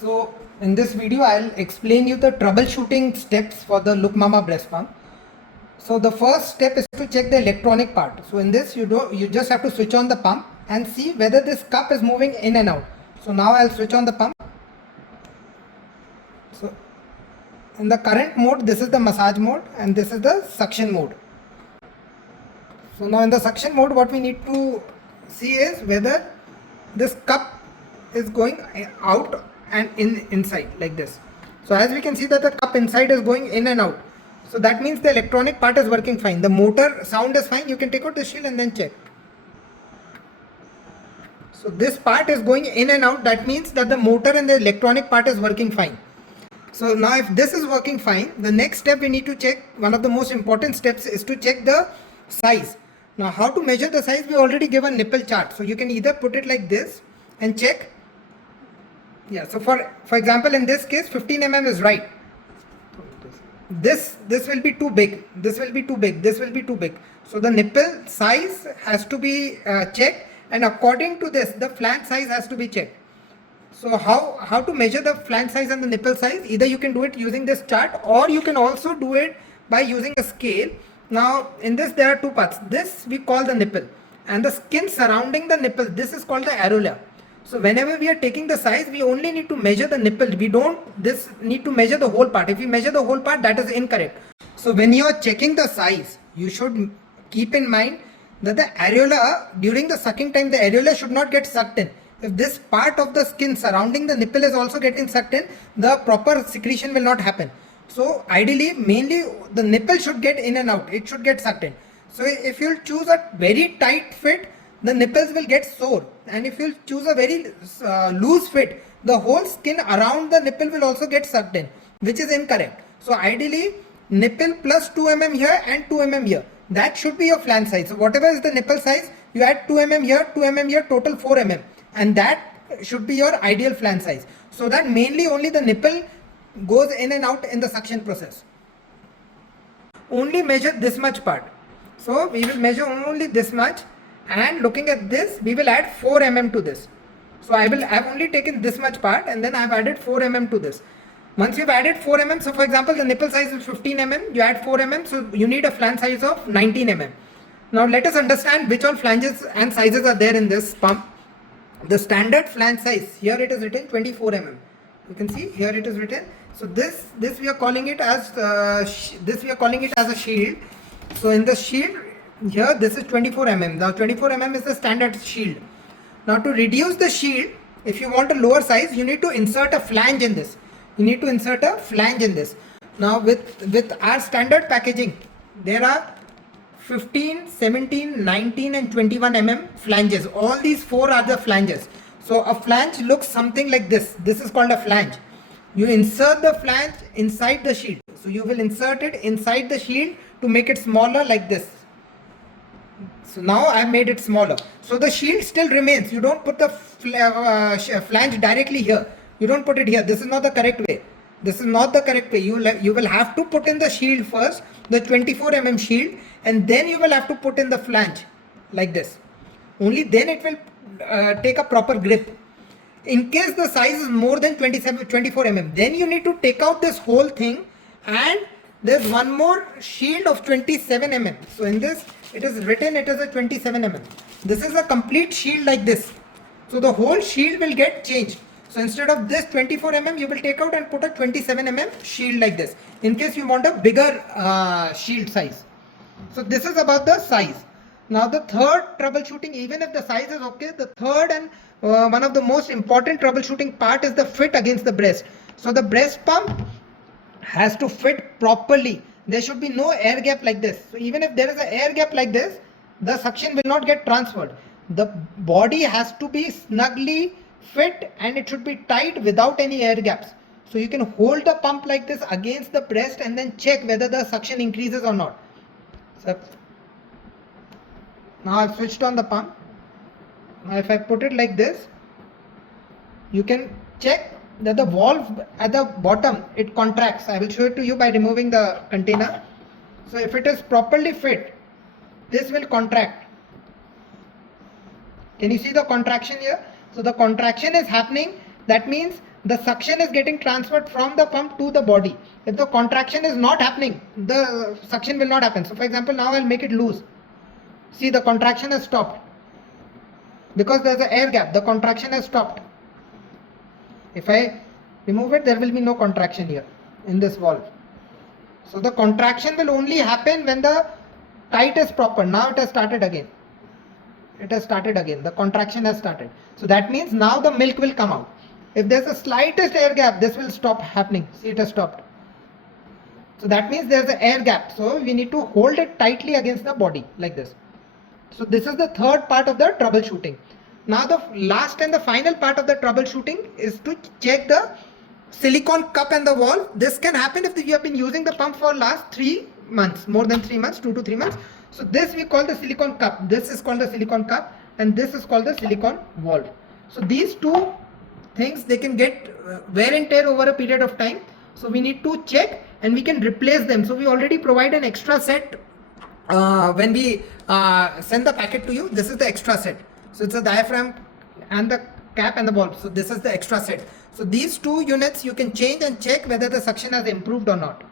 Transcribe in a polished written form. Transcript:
So in this video I'll explain you the troubleshooting steps for the Look Mama breast pump. So the first step is to check the electronic part. So in this you just have to switch on the pump and see whether this cup is moving in and out. So now I'll switch on the pump. So in the current mode, this is the massage mode and this is the suction mode. So now in the suction mode, what we need to see is whether this cup is going out and inside like this. So as we can see that the cup inside is going in and out. So that means the electronic part is working fine. The motor sound is fine. You can take out the shield and then check. So this part is going in and out. That means that the motor and the electronic part is working fine. So now if this is working fine, the next step we need to check, one of the most important steps is to check the size. Now how to measure the size, we already give a nipple chart. So you can either put it like this and check. Yeah, so for example in this case 15 mm is right. This will be too big, this will be too big, this will be too big. So the nipple size has to be checked, and according to this the flange size has to be checked. So how to measure the flange size and the nipple size? Either you can do it using this chart or you can also do it by using a scale. Now in this there are two parts. This we call the nipple, and the skin surrounding the nipple, this is called the areola. So whenever we are taking the size, we only need to measure the nipple. We don't need to measure the whole part. If you measure the whole part, that is incorrect. So when you are checking the size, you should keep in mind that the areola, during the sucking time, the areola should not get sucked in. If this part of the skin surrounding the nipple is also getting sucked in, the proper secretion will not happen. So ideally, mainly the nipple should get in and out. It should get sucked in. So if you choose a very tight fit, the nipples will get sore, and if you choose a very loose fit, the whole skin around the nipple will also get sucked in, which is incorrect. So ideally nipple plus 2 mm here and 2 mm here, that should be your flange size. So whatever is the nipple size, you add 2 mm here, 2 mm here, total 4 mm, and that should be your ideal flange size, so that mainly only the nipple goes in and out in the suction process. Only measure this much part. So we will measure only this much, and looking at this we will add 4 mm to this. So I have only taken this much part and then I have added 4 mm to this. Once you've added 4 mm, so for example the nipple size is 15 mm, you add 4 mm, so you need a flange size of 19 mm. Now let us understand which all flanges and sizes are there in this pump. The standard flange size, here it is written 24 mm. You can see here it is written. So this we are calling it as a shield. So in the shield, here this is 24 mm. Now 24 mm is the standard shield. Now to reduce the shield, if you want a lower size, you need to insert a flange in this. Now with our standard packaging, there are 15, 17, 19 and 21 mm flanges. All these four are the flanges. So a flange looks something like this. This is called a flange. You insert the flange inside the shield. So you will insert it inside the shield to make it smaller like this. So now I have made it smaller. So the shield still remains. You don't put the flange directly here. You don't put it here. This is not the correct way. You will have to put in the shield first, the 24 mm shield, and then you will have to put in the flange like this. Only then it will take a proper grip. In case the size is more than 24 mm, then you need to take out this whole thing, and there's one more shield of 27 mm. So in this it is written it is a 27 mm. This is a complete shield like this. So the whole shield will get changed. So instead of this 24 mm, you will take out and put a 27 mm shield like this, in case you want a bigger shield size. So this is about the size. Now the third troubleshooting, even if the size is okay, the third and one of the most important troubleshooting part is the fit against the breast. So the breast pump has to fit properly. There should be no air gap like this. So even if there is an air gap like this, the suction will not get transferred. The body has to be snugly fit and it should be tight without any air gaps. So you can hold the pump like this against the breast and then check whether the suction increases or not. So now I've switched on the pump. Now if I put it like this, you can check that the valve at the bottom, it contracts. I will show it to you by removing the container. So if it is properly fit, this will contract. Can you see the contraction here? So the contraction is happening. That means the suction is getting transferred from the pump to the body. If the contraction is not happening, the suction will not happen. So for example, now I'll make it loose. See, the contraction has stopped. Because there's an air gap, the contraction has stopped. If I remove it, there will be no contraction here in this valve. So the contraction will only happen when the tight is proper. Now it has started again. It has started again. The contraction has started. So that means now the milk will come out. If there's a slightest air gap, this will stop happening. See, it has stopped. So that means there's an air gap. So we need to hold it tightly against the body like this. So this is the third part of the troubleshooting. Now the last and the final part of the troubleshooting is to check the silicone cup and the valve. This can happen if you have been using the pump for last 3 months, more than 3 months, 2 to 3 months. So this we call the silicone cup. This is called the silicone cup and this is called the silicone valve. So these two things, they can get wear and tear over a period of time. So we need to check and we can replace them. So we already provide an extra set when we send the packet to you. This is the extra set. So it's a diaphragm and the cap and the valve. So this is the extra set. So these two units you can change and check whether the suction has improved or not.